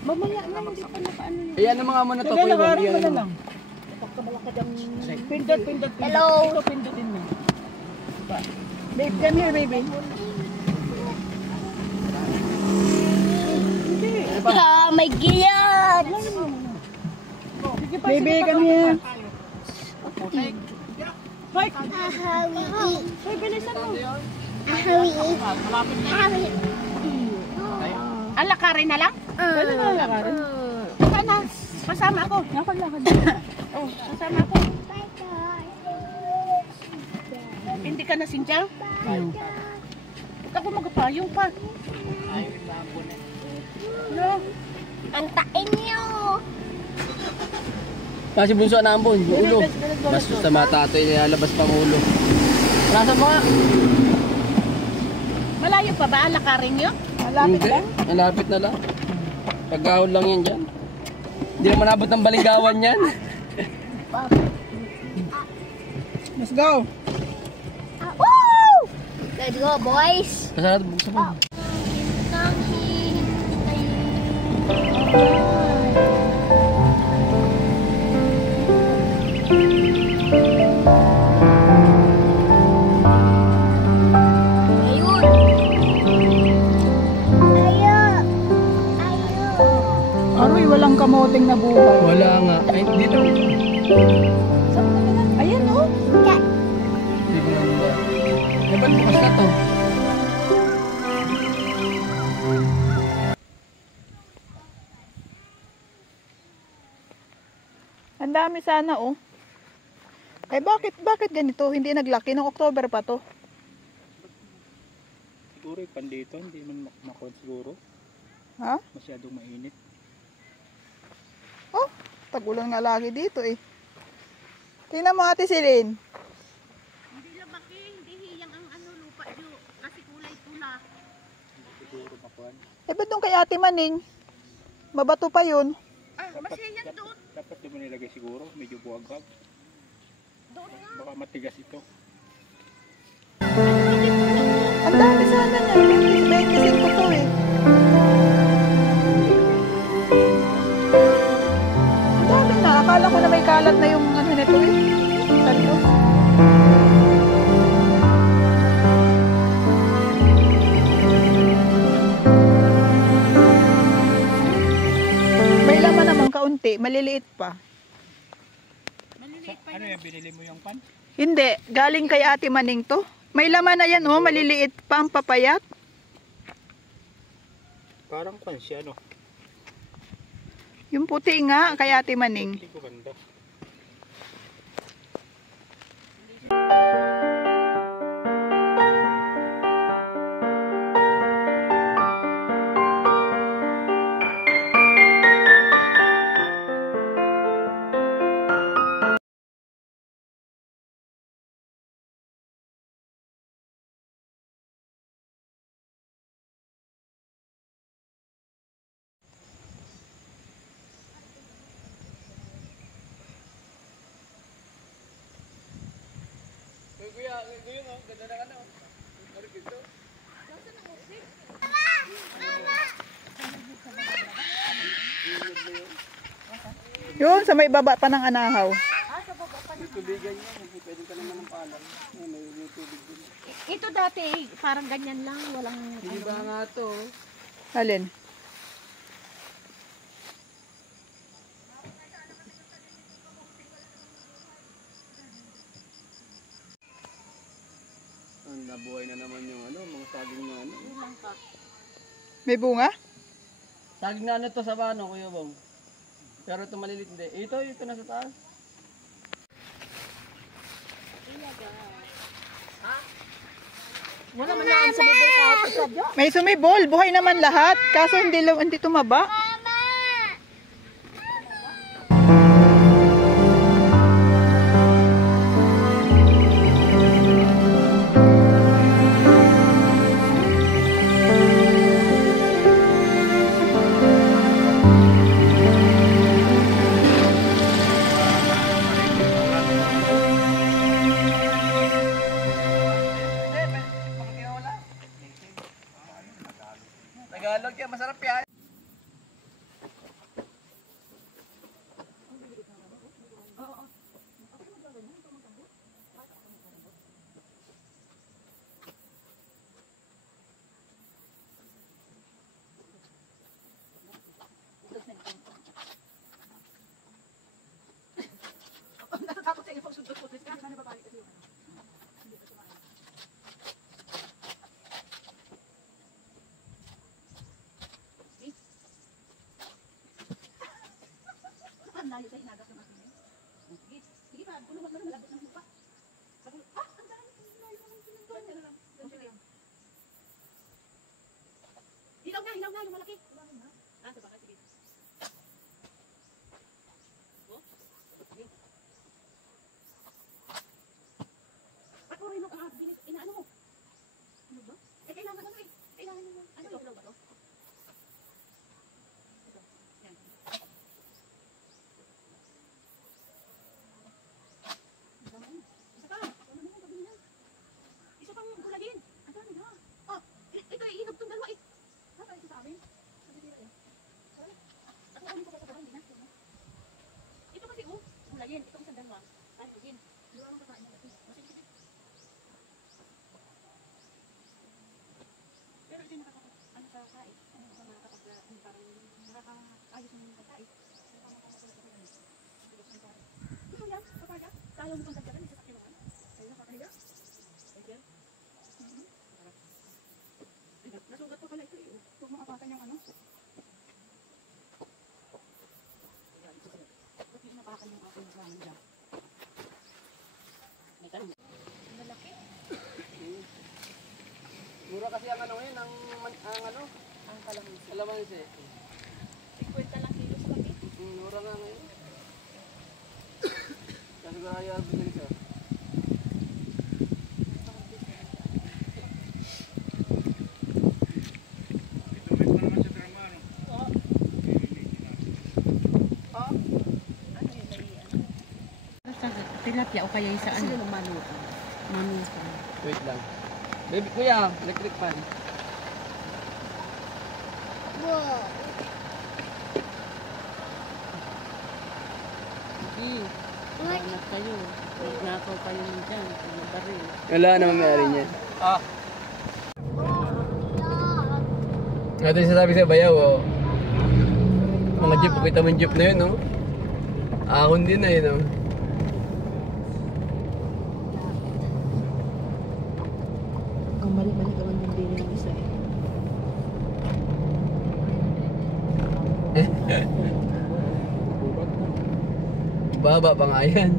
Mamaya na, hindi pa nakaano yun. Ayan ang mga muna to. Sige, lakarin mo na lang. Pindot. Hello. Ito, pindutin mo. Babe, come here, baby. Ah, may giyad. Baby, come here. Ahawi. Ay, bilisan mo. Ahawi. Alakarin na lang? Pwede na alakarin. Sana, pasama ako. Lakad. Oh, pasama ako. Hindi ka na sinjang? Huwag ako magpayong pa. No. Antain niyo. Kasi bunso na ambon, yung ulo. Bastos sa mata ito, nilalabas pang ulo. Nasa mo nga? Malayo pa ba? Alakarin nyo? Malapit lang? Malapit na lang. Pag-ahon lang yan dyan. Hindi naman abot ng baligawan yan. Let's go! Woo! Let's go, boys. Kasarado, buksan mo. Aroy, walang kamoting na buhay. Wala nga. Ay, dito. Ayan o. Hindi ko lang ba. Eh, ba't bukas na to? Ang dami sana oh. Eh bakit ganito? Hindi naglaki ng October pa to. Siguro ipan dito, hindi man makon siguro. Ha? Masyadong mainit. Oh, tagulan nga lagi dito eh. Tingnan mo Ate Celine. Hindi lumaki, hindi hiyang ang lupa nyo. Kasi kulay pula. Siguro makuhan. Eh ba't doon kay Ate Maning? Mabato pa yun. Masaya doon. Dapat di mo nilagay siguro, medyo buwagag. Baka matigas ito. Ang dami sana niya. 25 to eh. Ang dami na. Akala ko na may kalat na yung ano nito eh. Talo. May laman naman kaunti. Maliliit pa. Ano yan, binili mo yung pan? Hindi. Galing kay Ate Maning to. May laman na yan oh. Maliliit pa ang papayat. Parang pan siya, no? Yung puti nga kay Ate Maning. Hindi ko ganda. Kuya, yun o. Ganda na ka na o. Marikito. Yun, sa may baba pa ng anahaw. May tubigan yan. Pwede ka naman ng palang. May tubig din. Ito dati, parang ganyan lang. Walang Hindi ba nga to? Alin? Nabuhay na naman yung ano, mga saging na ano. May bunga? Saging na ano to sa bano, Kuya Bong. Pero ito malilit hindi. Ito nasa taas. wala man lang sumibol ko. May sumibol. Buhay naman lahat. Kaso hindi tumaba. malayo sa inagap ng akin. Sige, sige pa, gulungan mo na malabot ng lupa. Ah, ang dami. Doon na lang. Hilaw na yung malaki. Ah, sa baka, sige. Oh, sige. Ba't mo rin ang inaano mo? Ano ba? Eh, kailangan ano eh. Kailangan mo. Ano yung hilaw ba to? Ito. Yan. Isa pa. Ano naman gagawin yan? Isa pang gulagin. Ang dami na. Oh, ito eh, inog itong dalawa eh. Ano ito sa amin? At ano ko ba sa parang hindi na? Ito kasi oh, gulagin. Itong isang dalawa. Ay, gulagin. Dalawa ang kakain na. Sige. Pero ito yung nakakakain. Parang nakakaayos ng kakain. Ano yan? Kapag tayo mo kung tagdagan, isa sa kinuhan. Ayun, nakakahiga. Ayun. Nasugat pa pala ito eh. Huwag makapatan yung ano. Ba't yung napakan yung aking nasaman dyan? May tanong. Malaki. Mura kasi ang ano ngayon, ang ano? Ang kalamansi. Kalamansi. 50 lang kilo sa kapit. Mura nga ngayon. Kasi kaya binili ka. Tilapia o kaya sa ano? Sino manuka? Manuka. Wait lang. Baby, kuya, electric fan. Wow. Sige. Hanap kayo. Magnakaw kayo dyan. Baril. Wala naman may-ari niyan. Ah. Ito yung sasabi sa bayaw, oh. Mga jeep, kita mo yung jeep na yun, oh. Ahon din na yun, oh. Ang mali-mali ka man yung dili ng isa eh. Baba pa nga yan.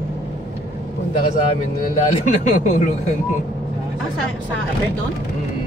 Punta ka sa amin, nalalim na mahulugan mo. Ah, sa ano doon? Mm.